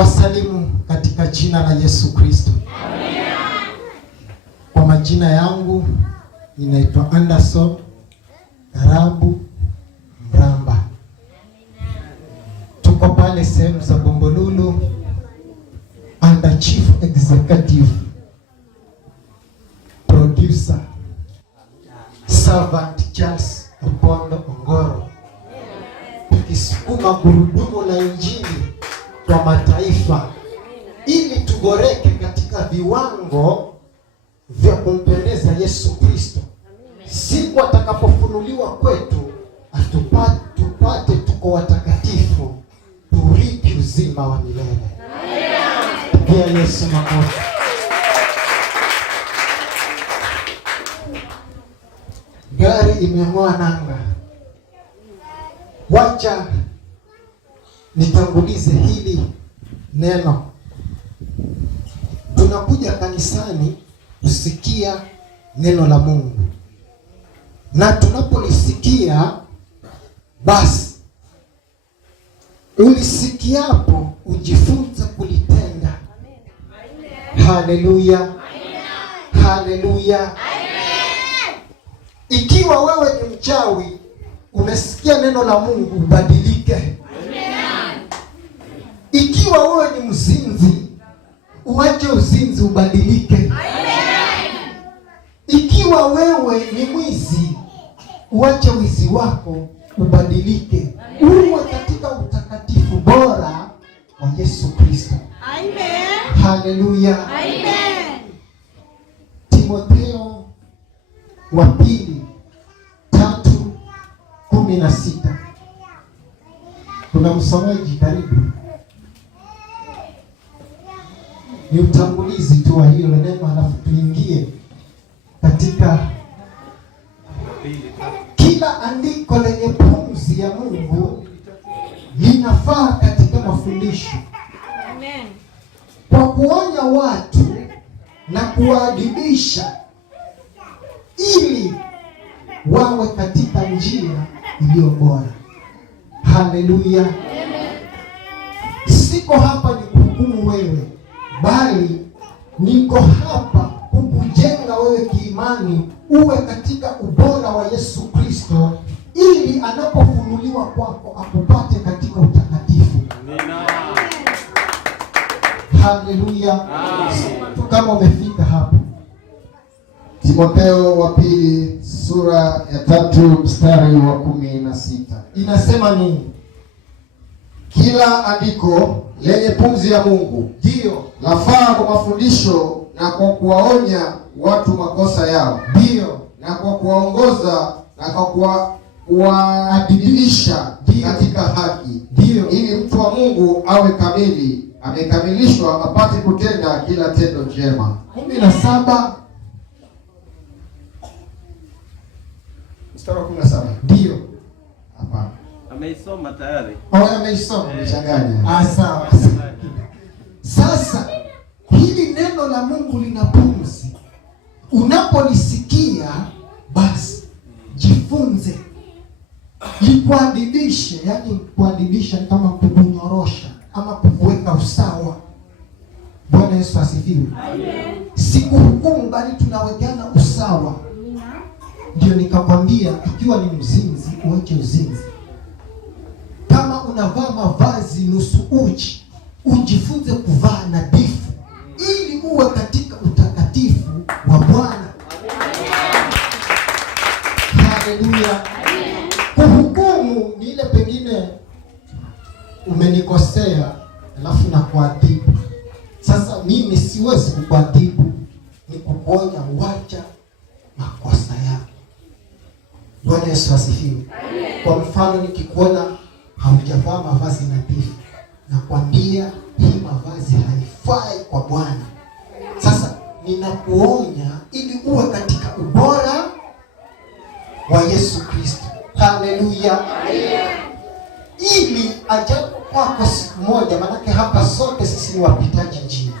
Ninawasalimu katika jina la Yesu Kristo. Amen. Kwa majina yangu ninaitwa Anderson Karabu Mramba. Tuko pale sehemu za Bombolulu under Chief Executive Producer Servant Charles Opondo Ongoro, tukisukuma gurudumu la Injili kwa mataifa ili tuboreke katika viwango vya kumpendeza Yesu Kristo. Siku atakapofunuliwa kwetu tupate tuko watakatifu, turithi uzima wa milele. Pia Yesu makofi. Gari imeng'oa nanga. Wacha nitangulize hili neno. Tunakuja kanisani kusikia neno la Mungu, na tunapolisikia basi ulisikiapo ujifunze kulitenda. Haleluya, haleluya. Ikiwa wewe ni mchawi, umesikia neno la Mungu, ubadilike. Ikiwa wewe ni mzinzi, uache uzinzi, ubadilike. Ikiwa wewe ni mwizi, uache wizi wako, ubadilike. Uwe katika utakatifu bora wa Yesu Kristo. Amen. Haleluya. Amen. Timotheo wa pili 3:16. Kuna msomaji karibu. Ni utangulizi tu wa hilo neno, alafu tuingie katika kila andiko lenye pumzi ya Mungu linafaa katika mafundisho. Amen. Kwa kuonya watu na kuwaadibisha ili wawe katika njia iliyo bora. Haleluya. Siko hapa ni kuhukumu wewe, bali niko hapa kukujenga wewe kiimani, uwe katika ubora wa Yesu Kristo, ili anapofunuliwa kwako akupate katika utakatifu. Amina. Haleluya. Kama umefika hapo, Timotheo wa pili sura ya 3 mstari wa 16 inasema nini? Kila andiko lenye pumzi ya Mungu ndio lafaa kwa mafundisho na kwa kuwaonya watu makosa yao, ndio na kwa kuwaongoza na kwa kuwaadibisha katika haki, ndio ili mtu wa Mungu awe kamili, amekamilishwa, apate kutenda kila tendo jema. 17 mstari wa 17. ndio Hapana. Ameisoma tayari. Ameisoma. Mchanganya. Sawa. Sasa hili neno la Mungu lina pumzi. Unapolisikia basi jifunze, likuadibishe. Yani kuadibisha kama kukunyorosha ama kukuweka usawa. Bwana Yesu asifiwe. Amen. Sikuhukumu, bali tunawekeana usawa. Ndio nikakwambia ikiwa ni mzinzi, uache uzinzi. Kama unavaa mavazi nusu uchi, ujifunze kuvaa nadhifu, ili uwe katika utakatifu wa Bwana. Haleluya. Kuhukumu ni ile pengine umenikosea alafu na kuadhibu. Sasa mimi siwezi kukuadhibu, ni kukuonya wacha makosa yako. Bwana Yesu asifiwe. Kwa mfano, nikikuona haujavaa mavazi nadhifu, nakwambia hii mavazi haifai kwa Bwana. Sasa ninakuonya ili uwe katika ubora wa Yesu Kristo. Haleluya. Ili ajapo kwako siku moja, manake hapa sote sisi ni wapitaji njia,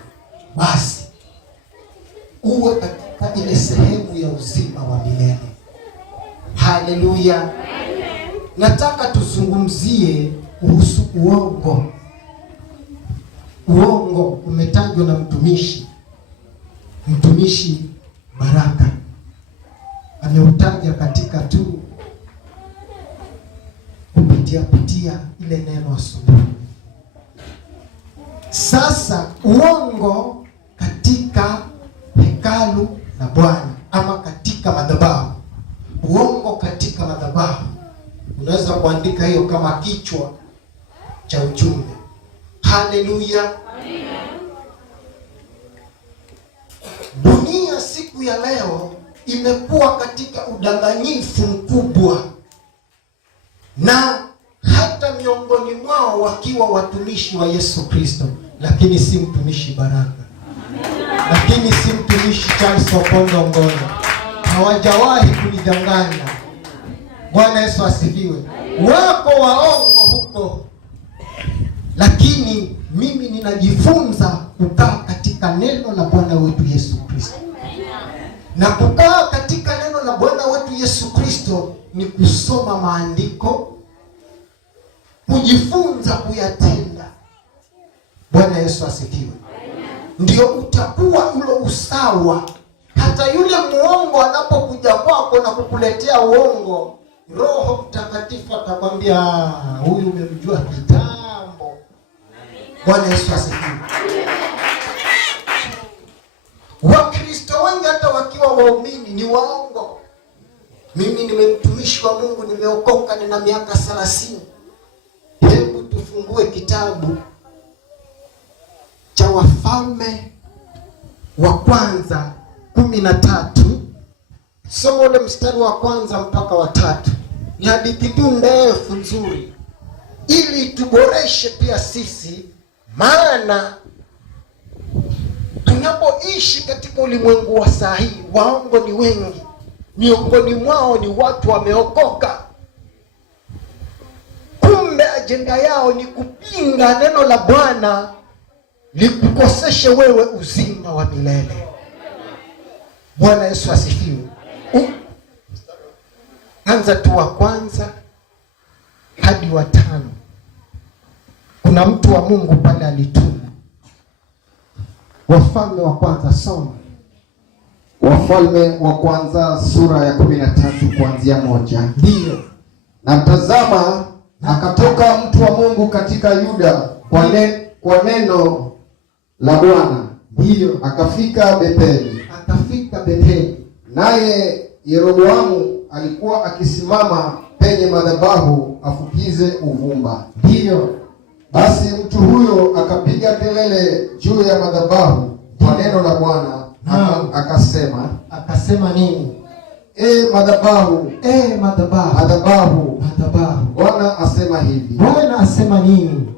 basi uwe katika ile sehemu ya uzima wa milele. Haleluya. Nataka tuzungumzie kuhusu uongo. uongo umetajwa na mtumishi Baraka ameutaja katika tu kupitia ile neno asubuhi. Sasa uongo katika hekalu la Bwana ama katika madhabahu, uongo katika madhabahu, unaweza kuandika hiyo kama kichwa cha ujumbe. Haleluya, amen. Dunia siku ya leo imekuwa katika udanganyifu mkubwa, na hata miongoni mwao wakiwa watumishi wa Yesu Kristo, lakini si mtumishi Baraka, lakini si mtumishi Charles Okondo Ngono. Hawajawahi kunidanganya. Bwana Yesu asifiwe. Wako waongo huko, lakini mimi ninajifunza kukaa katika neno la Bwana wetu Yesu Kristo. Na kukaa katika neno la Bwana wetu Yesu Kristo ni kusoma maandiko, kujifunza kuyatenda. Bwana Yesu asifiwe. Ndio utakuwa ule usawa. Hata yule muongo anapokuja kwako na kukuletea uongo, Roho Mtakatifu atakwambia huyu umemjua kitambo. Bwana Yesu asifiwe. Wakristo wengi hata wakiwa waumini ni waongo. Mimi nimemtumishi wa Mungu, nimeokoka, nina miaka 30. Hebu tufungue kitabu cha Wafalme wa Kwanza 13. Soma ule mstari wa kwanza mpaka wa 3. Ni hadithi tu ndefu nzuri, ili tuboreshe pia sisi, maana tunapoishi katika ulimwengu wa saa hii, waongo ni wengi. Miongoni mwao ni watu wameokoka, kumbe ajenda yao ni kupinga neno la Bwana likukoseshe wewe uzima wa milele. Bwana Yesu asifiwe. Anza tu wa kwanza hadi wa 5. Kuna mtu wa Mungu pale alituma. Wafalme wa Kwanza, soma. Wafalme wa Kwanza sura ya 13 kuanzia 1. Ndio. Na mtazama, akatoka mtu wa Mungu katika Yuda kwa neno la Bwana. Ndio. Akafika Betheli. Naye Yeroboamu alikuwa akisimama penye madhabahu afukize uvumba. Ndio. Basi mtu huyo akapiga kelele juu ya madhabahu kwa neno la Bwana, akasema nini? Madhabahu, madhabahu, Bwana asema hivi. Bwana asema nini?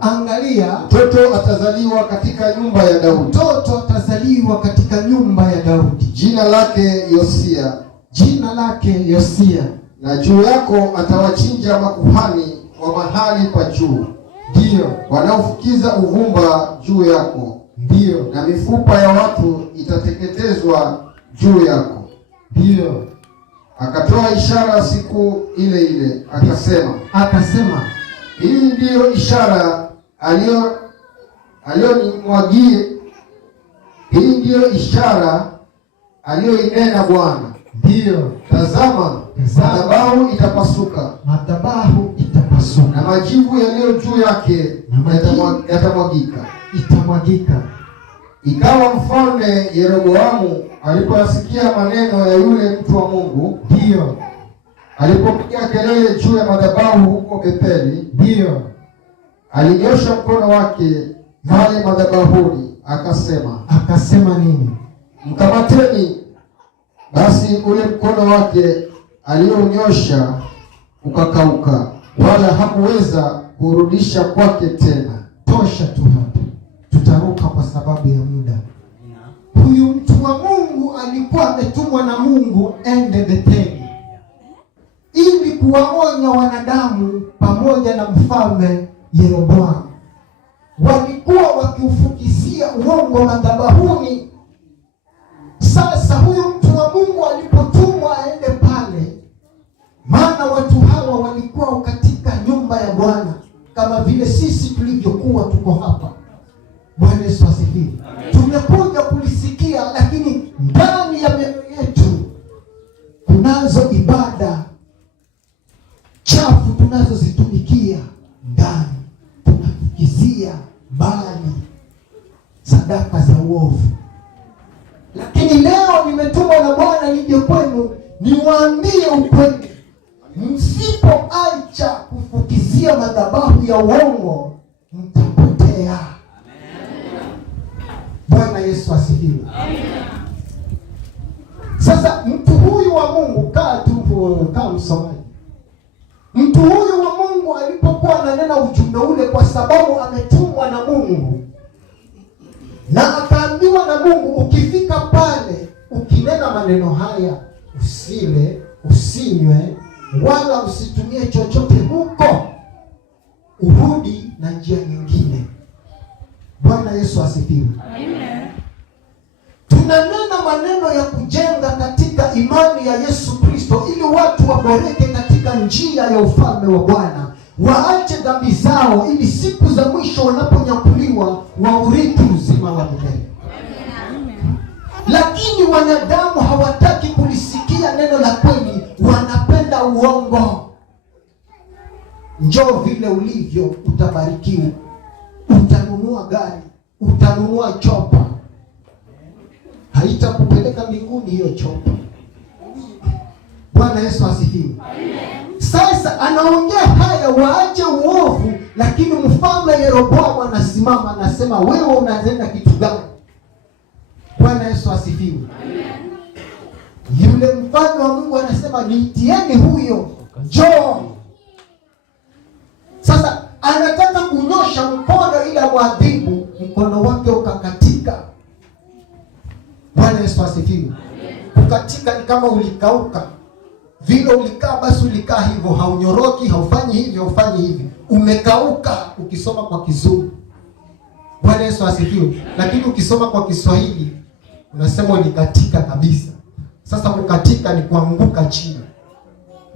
Angalia, mtoto atazaliwa katika nyumba ya Daudi. Jina lake Yosia. Na juu yako atawachinja makuhani wa mahali pa juu. Ndio. Wanaofukiza uvumba juu yako. Ndio. Na mifupa ya watu itateketezwa juu yako. Ndio. Akatoa ishara siku ile ile, akasema hii ndiyo ishara aliyoinena Bwana. Ndio. Tazama, madhabahu itapasuka, na majivu yaliyo juu yake yatamwagika. Ikawa mfalme Yeroboamu alipoyasikia maneno ya yule mtu wa Mungu, ndio, alipopiga kelele juu ya madhabahu huko Betheli, ndio, alinyosha mkono wake pale madhabahuni, akasema nini? Mkamateni. Basi ule mkono wake alionyosha ukakauka, wala hakuweza kurudisha kwake tena. Tosha tu hapa, tutaruka kwa sababu ya muda. Huyu mtu wa Mungu alikuwa ametumwa na Mungu ende Betheli ili kuwaonya wanadamu pamoja na mfalme Yeroboamu. Walikuwa wakiufukizia uongo madhabahuni. Sasa huyu mtu wa Mungu alipotumwa aende pale, maana watu hawa walikuwa katika nyumba ya Bwana kama vile sisi tulivyokuwa tuko hapa. Bwana Yesu asifiwe. Tumekuja kulisikia, lakini ndani ya mioyo yetu kunazo ibada chafu tunazozitumikia ndani. Tunafukizia mbali sadaka za uovu. Lakini leo nimetumwa na Bwana nije kwenu niwaambie ukweli. Msipoacha kufukizia madhabahu ya uongo, mtapotea. Bwana Yesu asifiwe. Sasa mtu huyu wa Mungu, kaa msomaji. Mtu huyu wa Mungu alipokuwa ananena ujumbe ule, kwa sababu ametumwa na Mungu na akaambiwa na Mungu, ukifika pale ukinena maneno haya, usile, usinywe, wala usitumie chochote huko, urudi na njia nyingine. Bwana Yesu asifiwe. Amen. Tunanena maneno ya kujenga katika imani ya Yesu Kristo, ili watu waboreke katika njia ya ufalme wa Bwana, waache dhambi zao, ili siku za mwisho wanaponyakuliwa waurithi uzima wa milele. Lakini wanadamu hawataki kulisikia neno la kweli, wanapenda uongo. Njoo vile ulivyo, utabarikiwa. Utanunua gari, utanunua chopa, haitakupeleka mbinguni hiyo chopa. Bwana Yesu asifiwe. Sasa anaongea haya, waache uovu, lakini mfalme Yeroboamu anasimama anasema, wewe unatenda kitu gani? Bwana Yesu asifiwe. Yule mfalme wa Mungu anasema, niitieni huyo, njoo. Sasa anataka kunyosha mkono ili amwadhibu, mkono wake ukakatika. Bwana Yesu asifiwe. Kukatika ni kama ulikauka. Vile ulikaa basi ulikaa hivyo, haunyoroki, haufanyi hivyo, haufanyi hivi. Umekauka ukisoma kwa Kizungu. Bwana Yesu asifiwe. Lakini ukisoma kwa Kiswahili unasema ulikatika kabisa. Sasa kukatika ni kuanguka chini.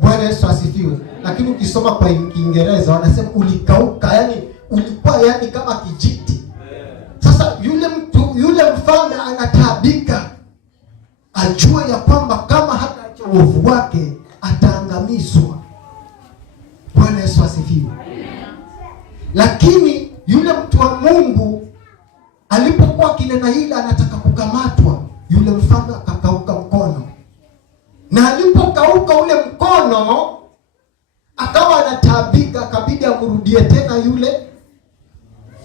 Bwana Yesu asifiwe. Lakini ukisoma kwa Kiingereza wanasema ulikauka, yani ulikuwa yani kama kijiti. Sasa yule mfalme anataabika, ajue ya kwamba kama hataacha uovu wake ataangamizwa. Bwana Yesu asifiwe. Lakini yule mtu wa Mungu alipokuwa kinena hili anataka kukamatwa, yule mfalme akakauka mkono, na alipokauka ule mkono akawa anataabika, akabidi amrudie tena yule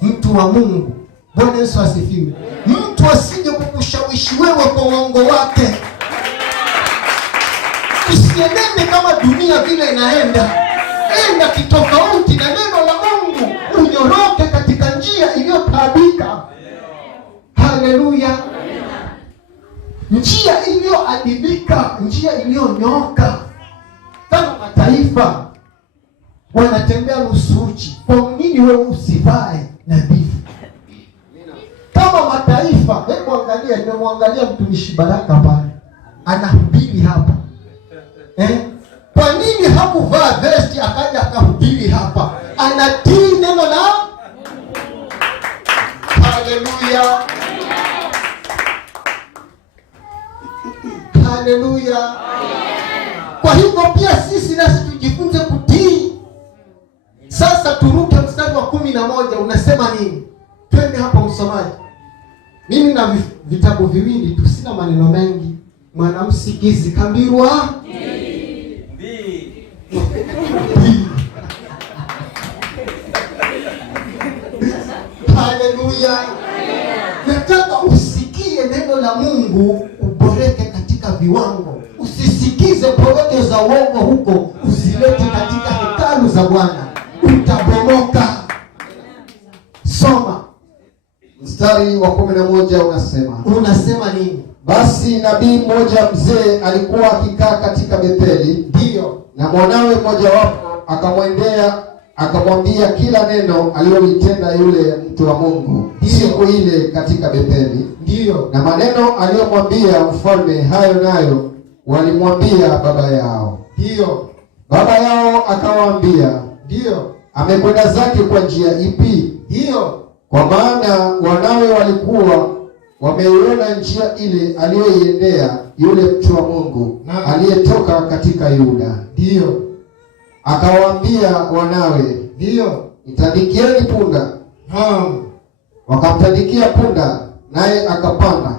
mtu wa Mungu. Bwana Yesu asifiwe. Mtu asije kukushawishi wewe kwa uongo wake. Usienende kama dunia vile inaenda. Enda kitofauti na neno la Mungu, unyoroke katika njia iliyotabika. Haleluya. Njia iliyoadibika, njia iliyonyoka. Kama mataifa wanatembea nusu uchi, kwa nini wewe usivae nadhifu? Kama mataifa, hebu angalia, nimemwangalia mtumishi Baraka pale anahubiri hapa. Kwa nini hakuvaa vesti akaja akahubiri hapa? Anatii neno la haleluya. Haleluya. Kwa hivyo pia sisi nasi tujifunze kutii. Sasa turuke mstari wa 11, unasema nini? Twende hapo msomaji. Mimi na vitabu viwili tu, sina maneno mengi. Mwanamsikizi kambirwa haleluya. Nataka usikie neno la Mungu, uboreke katika viwango. Usisikize porojo za uongo huko, usilete katika hekalu za Bwana, utabomoka. Soma mstari wa 11 unasema nini? Basi nabii mmoja mzee alikuwa akikaa katika Betheli, ndio, na mwanawe mmoja wapo akamwendea akamwambia kila neno alilolitenda yule mtu wa Mungu siku ile katika Betheli. Ndio. Na maneno aliyomwambia mfalme hayo nayo walimwambia baba yao. Ndio. Baba yao akawaambia, ndio, amekwenda zake kwa njia ipi? Ndio. kwa maana wanawe walikuwa wameiona njia ile aliyoiendea yule mtu wa Mungu aliyetoka katika Yuda. Ndio. Akawaambia wanawe, ndio, nitandikieni punda. Wakamtandikia punda, naye akapanda.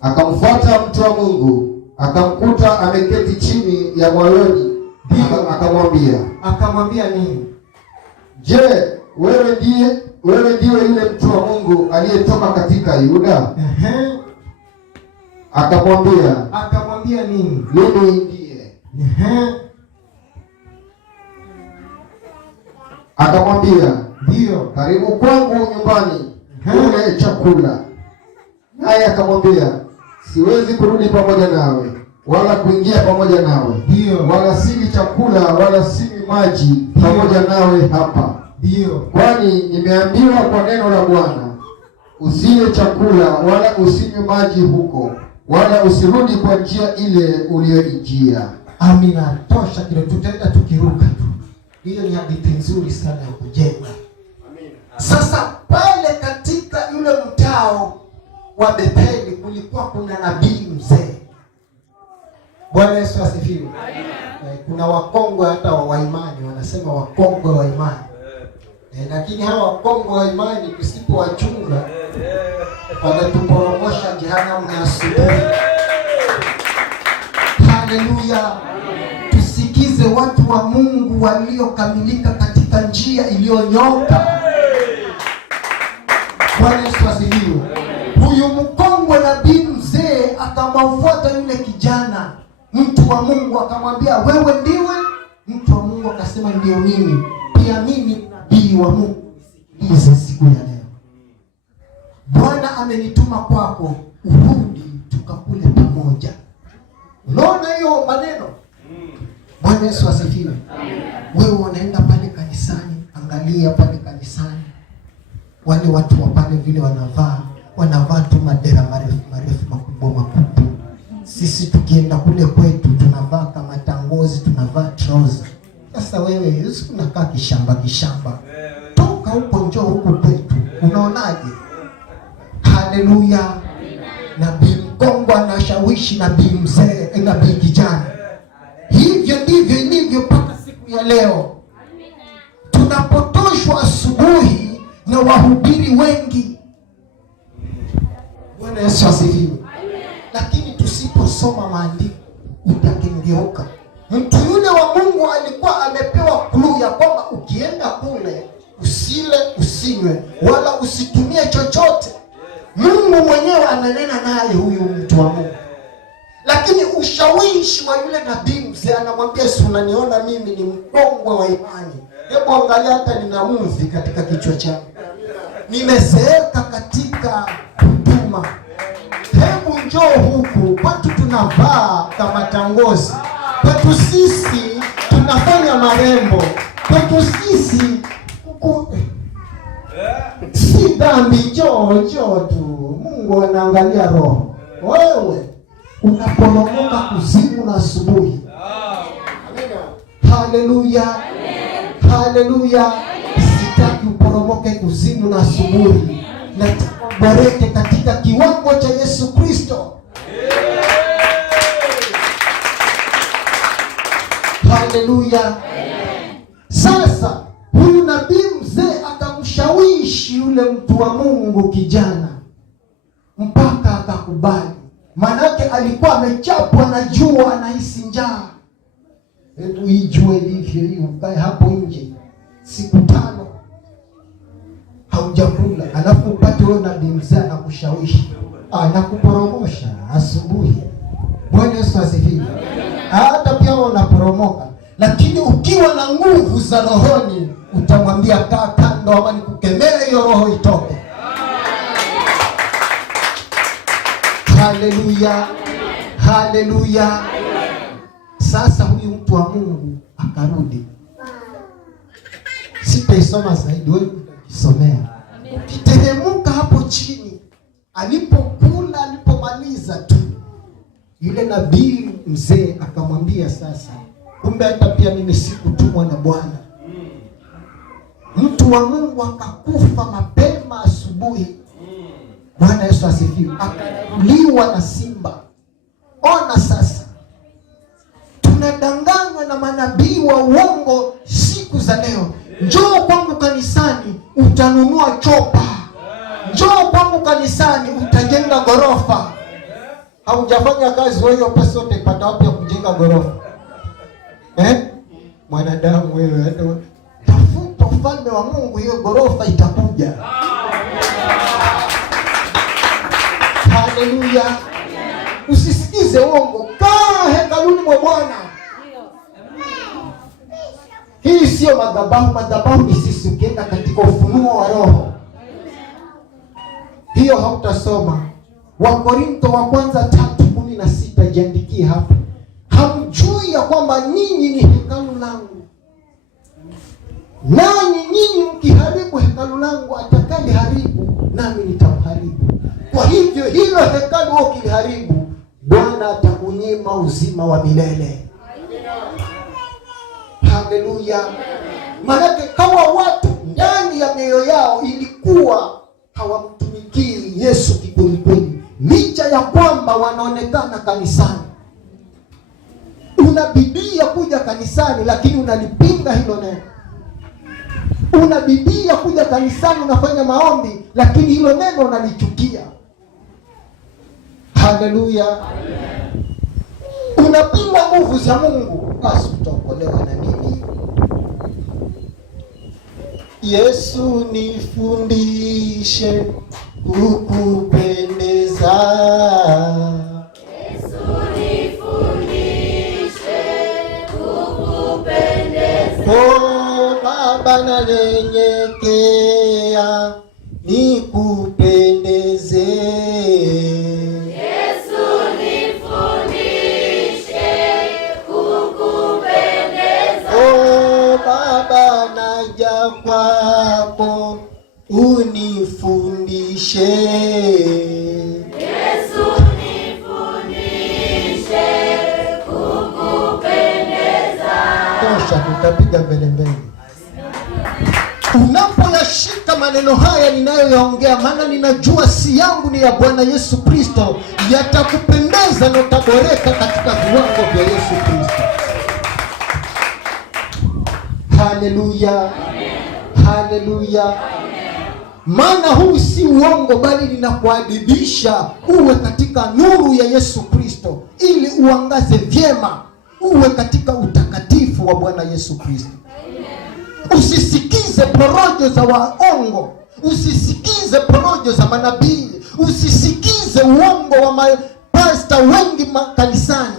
Akamfuata mtu wa Mungu, akamkuta ameketi chini ya mwaloni. Akamwambia nini? Je, wewe ndiwe yule mtu wa Mungu aliyetoka katika Yuda? Akamwambia nini? Mimi ndiye. Akamwambia, ndio, karibu kwangu nyumbani ule chakula. Naye akamwambia, siwezi kurudi pamoja nawe wala kuingia pamoja nawe, ndio, wala sili chakula wala sili maji pamoja nawe hapa, ndio, kwani nimeambiwa kwa neno la Bwana, usile chakula wala usinywe maji huko, wala usirudi kwa njia ile uliyojia. Amina. Tosha kile, tutaenda tukiruka tu. Hiyo ni hadithi nzuri sana ya kujenga. Sasa pale katika yule mtao wa Betheli kulikuwa kuna nabii mzee. Bwana Yesu asifiwe. Kuna wakongwe hata wa imani, wanasema wakongwe wa imani. Lakini hawa wakongwe wa imani tusipowachunga wanatuporomosha jehanamu ya asubuhi. Haleluya. Tusikize watu wa Mungu waliokamilika katika njia iliyonyoka. Bwana Yesu asifiwe. Huyu mkongwe nabii mzee akamfuata yule kijana mtu wa Mungu, akamwambia, wewe ndiwe mtu wa Mungu? Akasema, ndio mimi. Pia mimi nabii wa Mungu. Hizi siku ya leo Bwana amenituma kwako, urudi tukakule pamoja. Unaona hiyo maneno? Bwana Yesu asifiwe. Wewe unaenda pale kanisani, angalia pale kanisani wale watu wa pale vile wanavaa tu madera marefu makubwa. Sisi tukienda kule kwetu tunavaa kama tangozi, tunavaa trouser. Sasa wewe unakaa kishamba, toka huko njoo huko kwetu. Unaonaje? Haleluya. Nabii mkongwe anashawishi nabii mzee, nabii kijana. Hivyo ndivyo ilivyo mpaka siku ya leo. Tunapotoshwa asubuhi na wahubiri wengi. Bwana Yesu asifiwe. Lakini tusiposoma maandiko utakengeuka. Mtu yule wa Mungu alikuwa amepewa clue ya kwamba ukienda kule usile, usinywe wala usitumie chochote. Mungu mwenyewe ananena naye huyu mtu wa Mungu. Lakini ushawishi wa yule nabii mzee anamwambia, si unaniona mimi ni mkongwe wa imani? Hebu angalia, hata nina mvi katika kichwa changu, nimezeeka katika huduma. Hebu njoo huku kwetu, tunavaa kama tangozi. Kwetu sisi tunafanya marembo. Kwetu sisi si dhambi. Njoo tu, Mungu anaangalia roho. Wewe unaporomoka kuzimu na asubuhi. Haleluya, haleluya. Sitaki uporomoke kuzimu na asubuhi, nataka uboreke katika kiwango cha Yesu Kristo. Haleluya. Sasa huyu nabii mzee akamshawishi yule mtu wa Mungu kijana mpaka akakubali. Manake alikuwa amechapwa na jua, anahisi njaa. Hebu ijue ilivyo hii, ukae hapo nje siku 5 haujakula, alafu upate wewe nabii mzee anakushawishi, anakuporomosha asubuhi. Bwana Yesu asifiwe. Hata pia unaporomoka, lakini ukiwa na nguvu za rohoni utamwambia kaa kando, ama nikukemea hiyo roho itoke. Haleluya, haleluya. Sasa huyu mtu wa Mungu akarudi. Sitaisoma zaidi, wewe utajisomea. Kiteremuka hapo chini, alipokula, alipomaliza tu, yule nabii mzee akamwambia, sasa kumbe hata pia mimi sikutumwa na Bwana. Mtu wa Mungu akakufa mapema asubuhi. Bwana Yesu asifiwe. Akaliwa na simba. Ona sasa, tunadanganywa na manabii wa uongo siku za leo. Njoo kwangu kanisani utanunua chopa. Njoo kwangu kanisani utajenga ghorofa. Haujafanya kazi wewe, pesa yote ipata wapi ya kujenga ghorofa? Mwanadamu wewe, tafuta ufalme wa Mungu, hiyo ghorofa itakuja. Haleluya. Usisikize uongo. Kaa hekaluni mwa Bwana. Hii sio madhabahu. Madhabahu ni sisi. Ukienda katika ufunuo wa Roho, hiyo hautasoma. Wakorintho wa kwanza 3:16, jiandikie hapo. Hamjui ya kwamba ninyi ni hekalu langu, nanyi nyinyi mkiharibu hekalu langu, atakayeharibu nami nitamharibu. Kwa hivyo hilo hekalu ukiharibu, Bwana atakunyima uzima wa milele. Haleluya. Maana kama watu ndani ya mioyo yao ilikuwa hawamtumikii Yesu kikweli, licha ya kwamba wanaonekana kanisani. Una bidii ya kuja kanisani, lakini unalipinga hilo neno. Una bidii ya kuja kanisani, unafanya maombi, lakini hilo neno unalichukia. Haleluya. Unapinga nguvu za Mungu, basi utaokolewa na nini? Yesu nifundishe kukupendeza. Yesu nifundishe kukupendeza. Oh Baba, nanyenyekea nikupendeze. Yesu nifundishe kukupendeza. Oh Baba, naja kwako unifundishe. Yesu nifundishe kukupendeza. Tosha, tutapiga mbele mbele. Unapoyashika maneno haya ninayoyaongea, maana ninajua si yangu, ni ya Bwana Yesu Kristo, yatakupendeza na utaboreka katika viwango vya Yesu Kristo. Haleluya. Haleluya. Maana huu si uongo, bali ninakuadibisha uwe katika nuru ya Yesu Kristo, ili uangaze vyema, uwe katika utakatifu wa Bwana Yesu Kristo. Usisikize porojo za waongo, usisikize porojo za manabii, usisikize uongo wa mapasta wengi makanisani.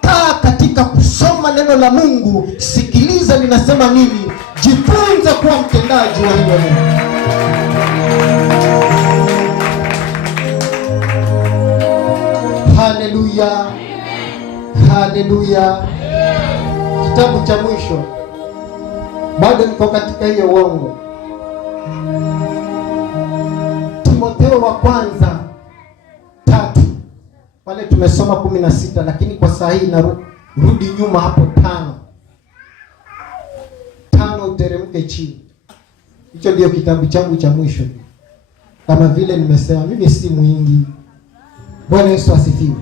Kaa katika kusoma neno la Mungu, sikiliza linasema nini, jifunze kuwa mtendaji wa hilo neno. Haleluya. Haleluya. Kitabu cha mwisho, bado niko katika hiyo uongo. Timotheo wa kwanza 3, pale tumesoma 16, lakini kwa saa hii narudi nyuma hapo 5 uteremke chini. Hicho ndio kitabu changu cha mwisho. Kama vile nimesema, mimi si mwingi. Bwana Yesu asifiwe.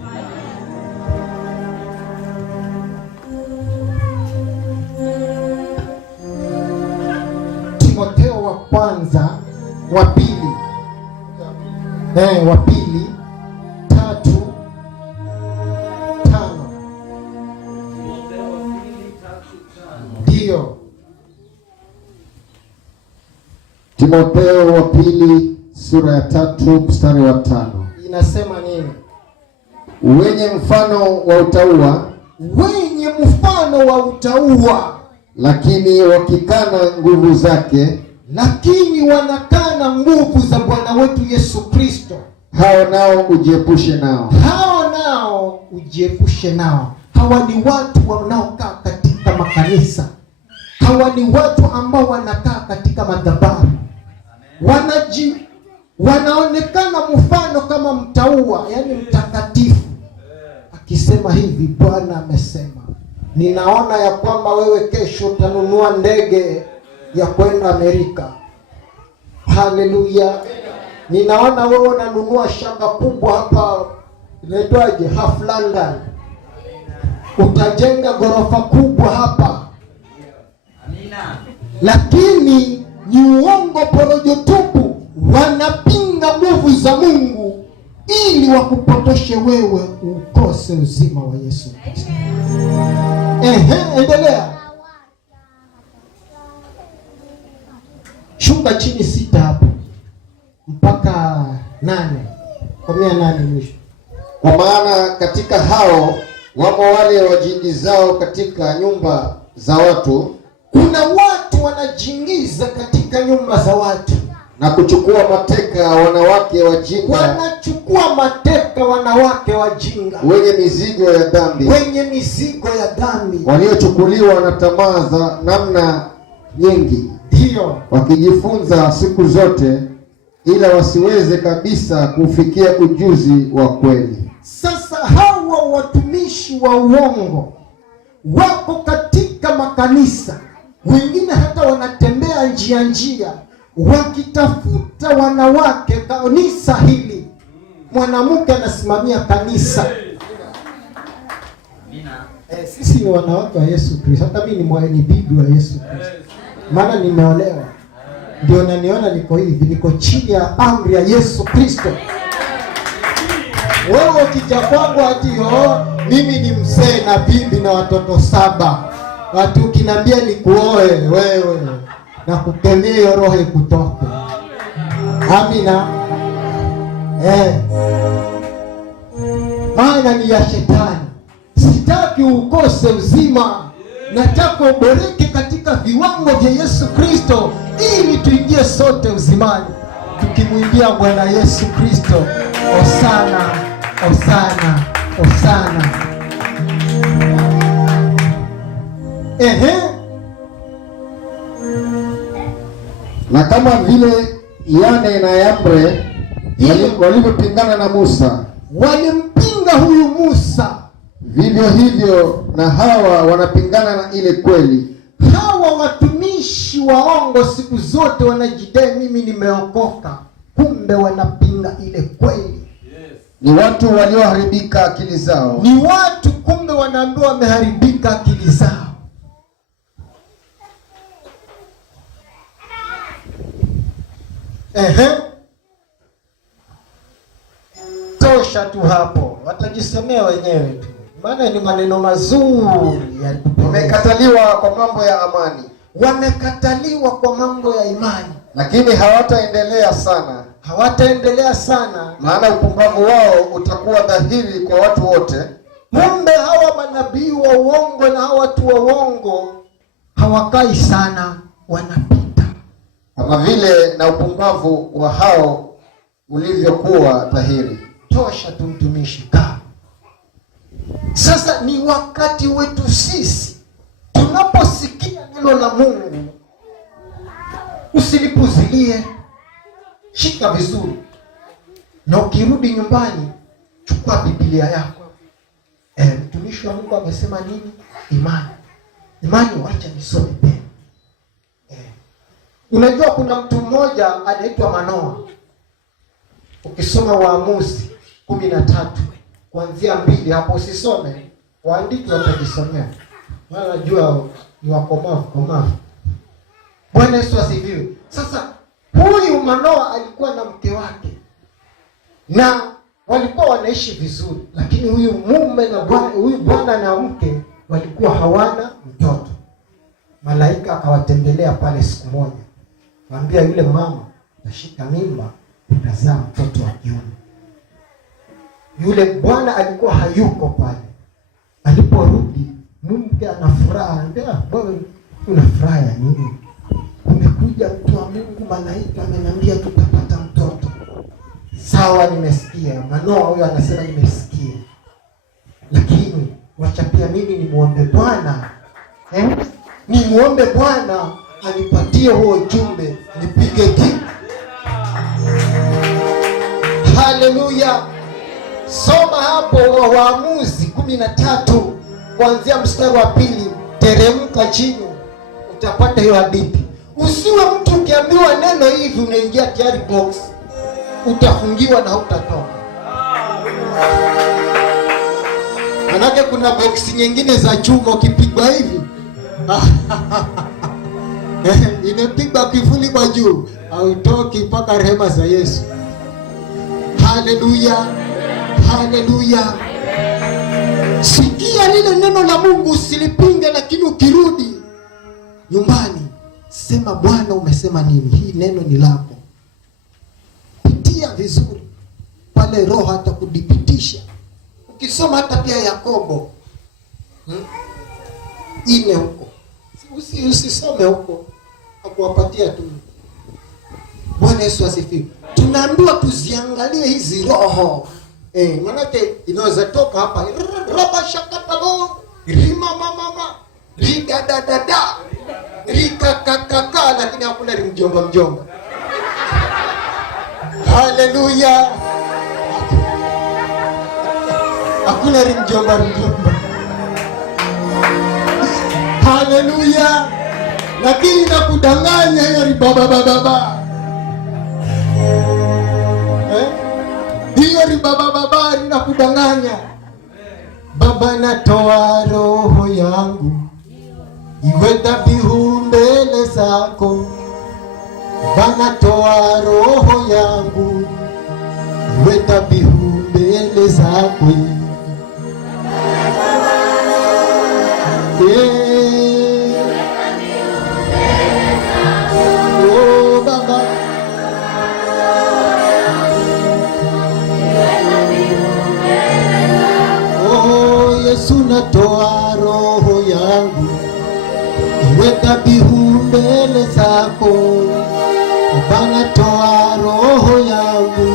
Timotheo wa kwanza wa pili 3:5. Ndio. Timotheo wa pili sura ya 3 mstari wa 5. Inasema nini? Wenye mfano wa utauwa, wenye mfano wa utauwa, lakini wakikana nguvu zake, lakini wanakana nguvu za Bwana wetu Yesu Kristo. hao nao ujiepushe nao. Hao nao ujiepushe nao. Hawa ni watu wanaokaa katika makanisa. Hawa ni watu ambao wanakaa katika madhabahu. Wanaonekana mfano kama mtauwa, yani mtakatifu. Akisema hivi, Bwana amesema, ninaona ya kwamba wewe kesho utanunua ndege ya kwenda Amerika. Haleluya. Ninaona wewe unanunua shamba kubwa hapa, inaitwaje, Half London. Utajenga ghorofa kubwa hapa. Amina. Lakini ni uongo, porojo tupu. Wanapinga nguvu za Mungu ili wakupotoshe wewe ukose uzima wa Yesu Kristo. Endelea. Shuka chini 6 hapo mpaka 8. Kwa 8 mwisho. Kwa maana katika hao wamo wale wajiingizao katika nyumba za watu. Kuna watu wanajiingiza katika nyumba za watu na kuchukua mateka wanawake wajinga. Wanachukua mateka wanawake wajinga, wenye mizigo ya dhambi, waliochukuliwa na tamaa za namna nyingi, ndio wakijifunza siku zote, ila wasiweze kabisa kufikia ujuzi wa kweli. Sasa hawa watumishi wa uongo wako katika makanisa, wengine hata wanatembea njia wakitafuta wanawake. Kanisa hili mwanamke anasimamia kanisa. Sisi ni wanawake wa Yesu Kristo. Hata mimi ni bibi wa Yesu Kristo, maana nimeolewa. Ndio naniona niko hivi, niko chini ya amri ya Yesu Kristo. Wewe ukija kwangu ati mimi ni mzee na bibi na watoto 7, watu ukiniambia nikuoe wewe na kukemea hiyo roho ikutoke. Amina. Maana ni ya shetani. Sitaki ukose uzima, nataka uboreke katika viwango vya Yesu Kristo, ili tuingie sote uzimani, tukimwimbia Bwana Yesu Kristo, Hosana, Hosana, Hosana. Na kama vile Yane na Yambre walivyopingana na Musa, walimpinga huyu Musa, vivyo hivyo na hawa wanapingana na ile kweli. Hawa watumishi waongo siku zote wanajidai mimi nimeokoka, kumbe wanapinga ile kweli. Ni watu walioharibika akili zao. Ni watu kumbe wanaambiwa wameharibika akili zao. Tosha tu hapo, watajisemea wenyewe tu, maana ni maneno mazuri. Wamekataliwa kwa mambo ya amani, wamekataliwa kwa mambo ya imani, lakini hawataendelea sana, maana upumbavu wao utakuwa dhahiri kwa watu wote. Kumbe hawa manabii wa uongo na hawa watu wa uongo hawakai sana, wanapita. Kama vile na upumbavu wa hao ulivyokuwa dhahiri. Tosha tu mtumishi, kaa. Sasa ni wakati wetu sisi, tunaposikia neno la Mungu, usilipuzilie, shika vizuri, na ukirudi nyumbani chukua Biblia yako. Mtumishi wa Mungu amesema nini? Imani, wacha nisome tena. Unajua kuna mtu mmoja anaitwa Manoa. Ukisoma Waamuzi 13 kuanzia 2 hapo, usisome, waandiki watajisomea, maana najua ni wakomavu. Bwana Yesu asifiwe. Sasa huyu Manoa alikuwa na mke wake na walikuwa wanaishi vizuri, lakini huyu bwana na mke walikuwa hawana mtoto. Malaika akawatembelea pale siku moja, mwambia yule mama, nashika mimba, utazaa mtoto wa kiume. Yule bwana alikuwa hayuko pale. Aliporudi mke ana furaha, anambia, wewe una furaha ya nini? Umekuja mtu wa Mungu, malaika ameniambia tutapata mtoto. Sawa, nimesikia. Manoa huyo anasema nimesikia, lakini wacha pia mimi nimuombe Bwana, nimuombe Bwana anipatie huo ujumbe, nipige kitu. Haleluya. Soma hapo Waamuzi 13 kuanzia mstari wa 2, teremka chini, utapata hiyo hadithi. Usiwe mtu ukiambiwa neno hivi unaingia tayari box, utafungiwa na hutatoka. Manake kuna box nyingine za chuma ukipigwa hivi imepigwa kivuli kwa juu, hautoki mpaka rehema za Yesu. Haleluya, haleluya. Sikia lile neno la Mungu, usilipinge, lakini ukirudi nyumbani sema, Bwana umesema nini? Hii neno ni lako. Pitia vizuri pale, Roho hata kudipitisha. Ukisoma hata pia Yakobo 4 huko, usisome huko, akuwapatia tu. Bwana Yesu asifiwe. Tunaambiwa tuziangalie hizi roho. Manake inaweza toka hapa raba shakatabo rima mama rida dada rika kakaka, lakini hakuna mjomba. Haleluya, hakuna mjomba. Haleluya, lakini nakudanganya hiyo baba. Hiyo baba linakudanganya. Baba, natoa roho yangu iwe dhabihu mbele zako. Baba, natoa roho yangu iwe dhabihu mbele zako. Oh Baba, Yesu, natoa roho yangu iwe dhabihu mbele zako. Baba, natoa roho yangu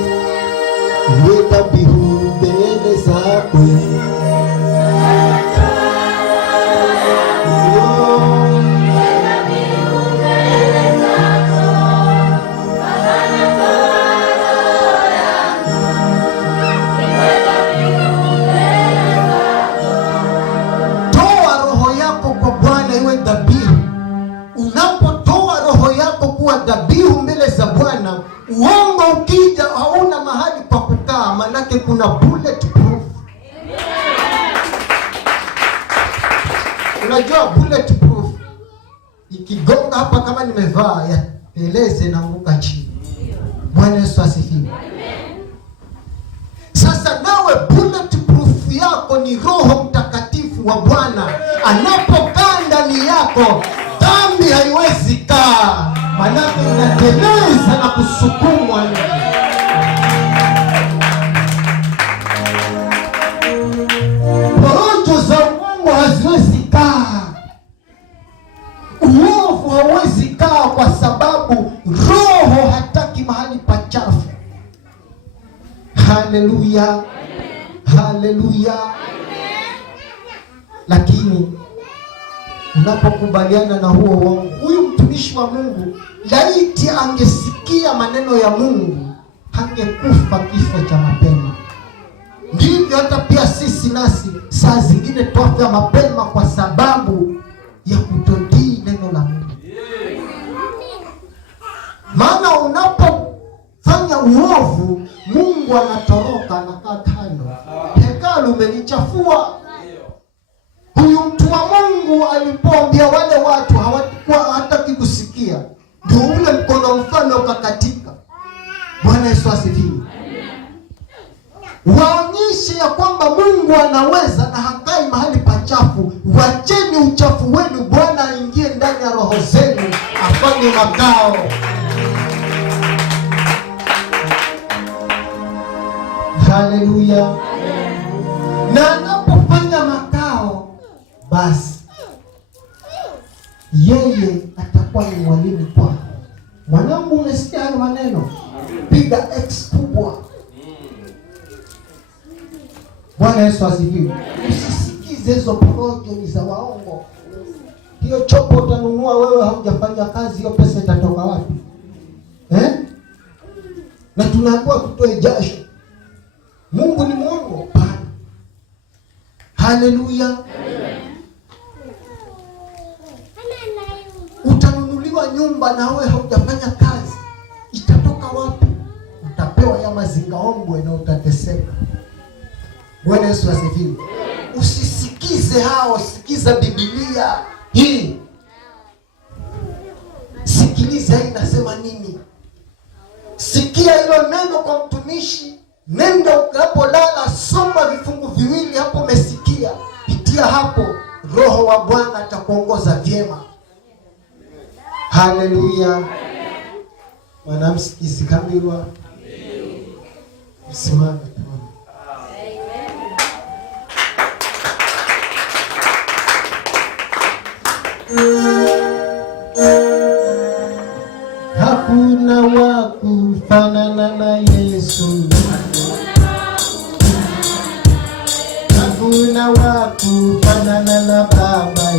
iwe dhabihu mbele zako. Dhabihu mbele za Bwana. Uongo ukija hauna mahali pa kukaa, manake kuna bulletproof. Unajua bulletproof ikigonga hapa, kama nimevaa ya eleze na anguka chini. Bwana Yesu asifiwe. Sasa nawe bulletproof yako ni Roho Mtakatifu wa Bwana. Anapokaa ndani yako, dhambi haiwezi kaa, manake inateleza na kusukumwa. Porojo za uongo haziwezi kaa, uovu hauwezi kaa, kwa sababu Roho hataki mahali pachafu. Haleluya, haleluya. Lakini unapokubaliana na huo uongo, huyu mtumishi wa Mungu, laiti angesikia maneno ya Mungu, hangekufa kifo cha mapema. Ndivyo hata pia sisi nasi saa zingine tuafa mapema kwa sababu ya kutotii neno la Mungu. Maana unapofanya uovu, Mungu anatoroka, anakaa kando. Hekalu umelichafua. Huyu mtu wa Mungu alipoambia wale watu hawakuwa hataki kusikia, ndio ule mkono mfano ukakatika. Bwana Yesu asifiwe. Waonyeshe ya kwamba Mungu anaweza na hakai mahali pachafu. Wacheni uchafu wenu, Bwana aingie ndani ya roho zenu, afanye makao. Haleluya. Na anapofanya makao, basi yeye atakuwa ni mwalimu kwako. Mwanangu, umesikia hayo maneno? Piga X kubwa. Bwana Yesu asifiwe. Usisikize hizo porojo, ni za waongo. Hiyo chopo utanunua wewe, haujafanya kazi, hiyo pesa itatoka wapi? Na tunaambiwa tutoe jasho. Mungu ni mwongo? Hapana. Haleluya. Utanunuliwa nyumba na wewe hujafanya kazi, itatoka wapi? Utapewa ya mazingaombwe na utateseka. Bwana Yesu asifiwe. Usisikize hao, sikiza Biblia hii. Sikiliza hii inasema nini. Sikia hilo neno kwa mtumishi. Nenda unapolala, soma vifungu viwili hapo umesikia. Pitia hapo, Roho wa Bwana atakuongoza vyema. Haleluya. Mwanamsikizi kamilwa. Msimame tu. Hakuna wa kufanana na Yesu. Hakuna wa kufanana na Baba.